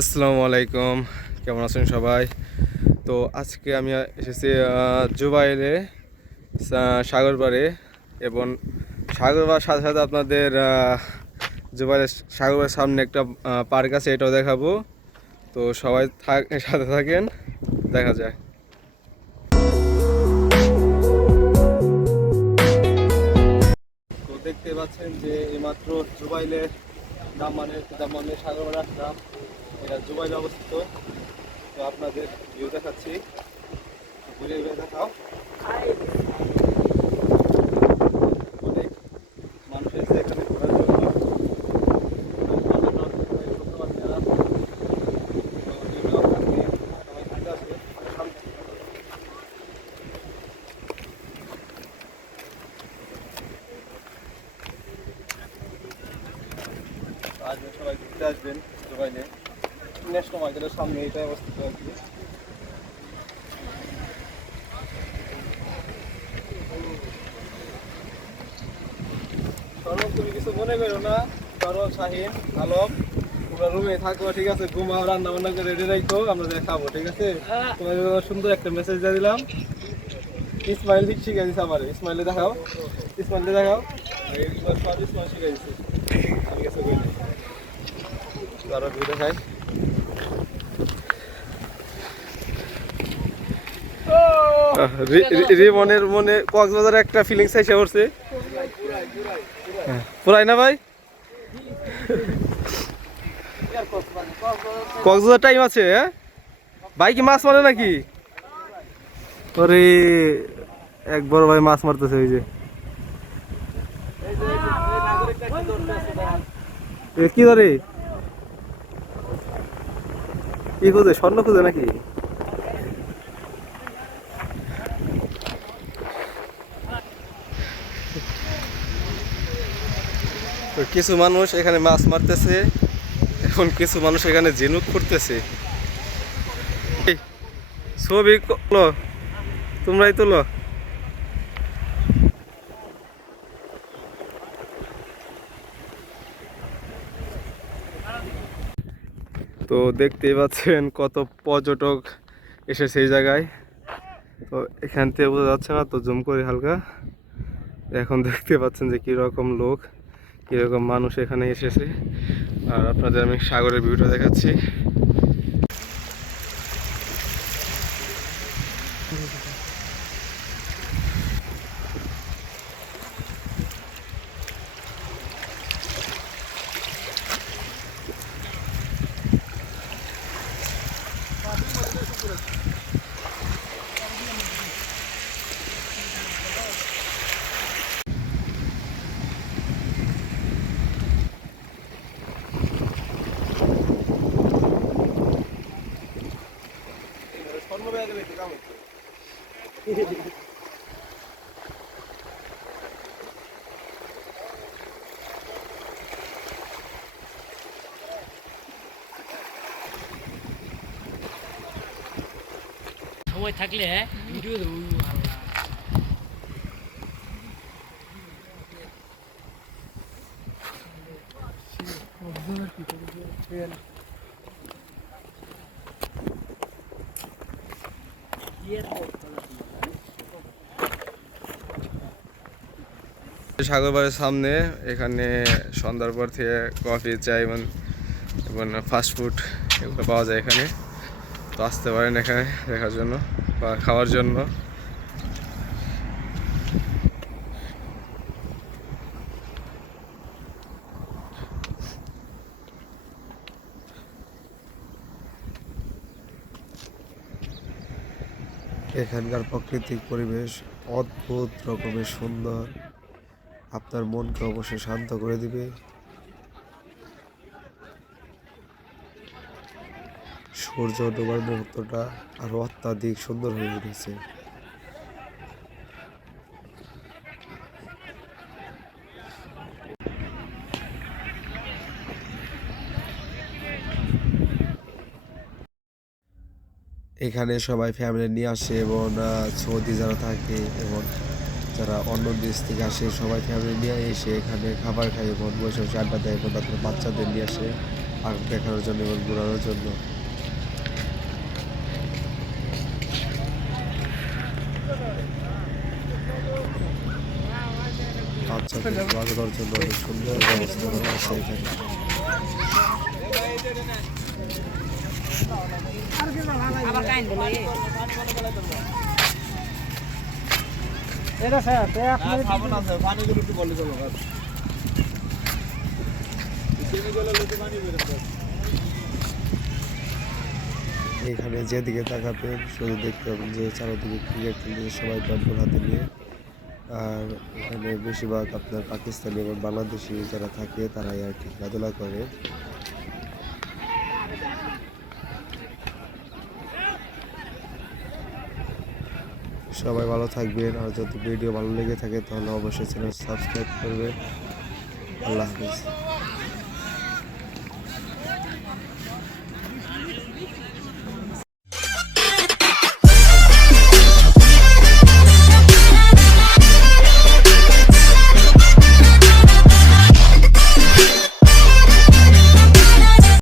আসসালামু আলাইকুম, কেমন আছেন সবাই? তো আজকে আমি এসেছি জুবাইলে, সাগর পাড়ে। এবং সাগর পাড়ের সাথে সাথে আপনাদের জুবাইলের সাগর পাড়ের সামনে একটা পার্ক আছে, এটাও দেখাবো। তো সবাই সাথে থাকেন, দেখা যায়। তো দেখতে পাচ্ছেন যে এইমাত্র জুবাইলে দামানে সাগর পাড়ে আসলাম। এটা জুবাইলে অবস্থিত। তো আপনাদের ভিউ দেখাচ্ছি, ঘুরে ঘুরে দেখাও। অনেক মানুষ এসে এখানে ঘোরার জন্য। আসবেন, সবাই ঘুরতে আসবেন জুবাইলে। ন্যাশনাল মার্কেটের সামনে এটাই অবস্থিত আর কি। সরব, তুমি কিছু মনে করো না। সরব, শাহিন, আলম, তোমরা রুমে থাকো, ঠিক আছে? ঘুমাও, রান্না বান্না করে রেডি রাখো, আমরা খাবো, ঠিক আছে? তোমাদের সুন্দর একটা মেসেজ দিয়ে দিলাম। ইসমাইল শিখে দিচ্ছে আমার। ইসমাইলে দেখাও, ইসমাইলে দেখাও। সব ইসমাইল শিখে দিচ্ছে, আমি কিছু করি না। আরো ভিউ দেখাই। রিমনের মনে কক্সবাজারের একটা ফিলিংস এসে পড়ছে। পুরাই না ভাই? কক্সবাজার টাইম আছে, হ্যাঁ ভাই? কি মাছ মারে নাকি? ওরে, এক বড় ভাই মাছ মারতেছে, ওই যে। কি ধরে? কি খুঁজে? স্বর্ণ খুঁজে নাকি? তো কিছু মানুষ এখানে মাছ মারতেছে, এখন কিছু মানুষ এখানে ঝিনুক খুঁড়তেছে। ছবি তোলো, তোমরাই তোলো। তো দেখতেই পাচ্ছেন কত পর্যটক এসেছে এই জায়গায়। তো এখান থেকে বোঝা যাচ্ছে না, তো জুম করি হালকা। এখন দেখতে পাচ্ছেন যে কীরকম লোক, কীরকম মানুষ এখানে এসেছে। আর আপনাদের আমি সাগরের ভিউটা দেখাচ্ছি। সময় থাকলে ভিডিও দেবো। সাগর পাড়ের সামনে এখানে সন্ধ্যার পর থেকে কফি, চা এবং ফাস্ট ফুড এগুলো পাওয়া যায় এখানে। তো আসতে পারেন এখানে দেখার জন্য বা খাওয়ার জন্য। এখানকার প্রাকৃতিক পরিবেশ অদ্ভুত রকমের সুন্দর, আপনার মনকে অবশ্যই শান্ত করে দিবে। সূর্য ডোবার মুহূর্তটা আরো অত্যাধিক সুন্দর হয়ে উঠেছে। এখানে সবাই ফ্যামিলি নিয়ে আসে এবং সৌদি যারা থাকে এবং যারা অন্য দেশ থেকে আসে সবাই ফ্যামিলি নিয়ে এসে এখানে খাবার খায় এবং বসে বসে আড্ডা দেয় এবং তাদের বাচ্চাদের নিয়ে আসে পার্ক দেখানোর জন্য এবং ঘোরানোর জন্য। বাচ্চাদের ক্লাস করার জন্য অনেক সুন্দর ব্যবস্থা করা আছে এখানে। এখানে যেদিকে তাকাবেন শুধু দেখতে পাবেন যে চারিদিকে ক্রিকেট খেলছে সবাই ব্যাট বল হাতে নিয়ে। আর এখানে বেশিরভাগ আপনার পাকিস্তানি এবং বাংলাদেশি যারা থাকে তারাই আর কি খেলাধুলা করে। সবাই ভালো থাকবেন, আর যদি ভিডিও ভালো লেগে থাকে তাহলে অবশ্যই চ্যানেল সাবস্ক্রাইব করবেন। আল্লাহ হাফিজ।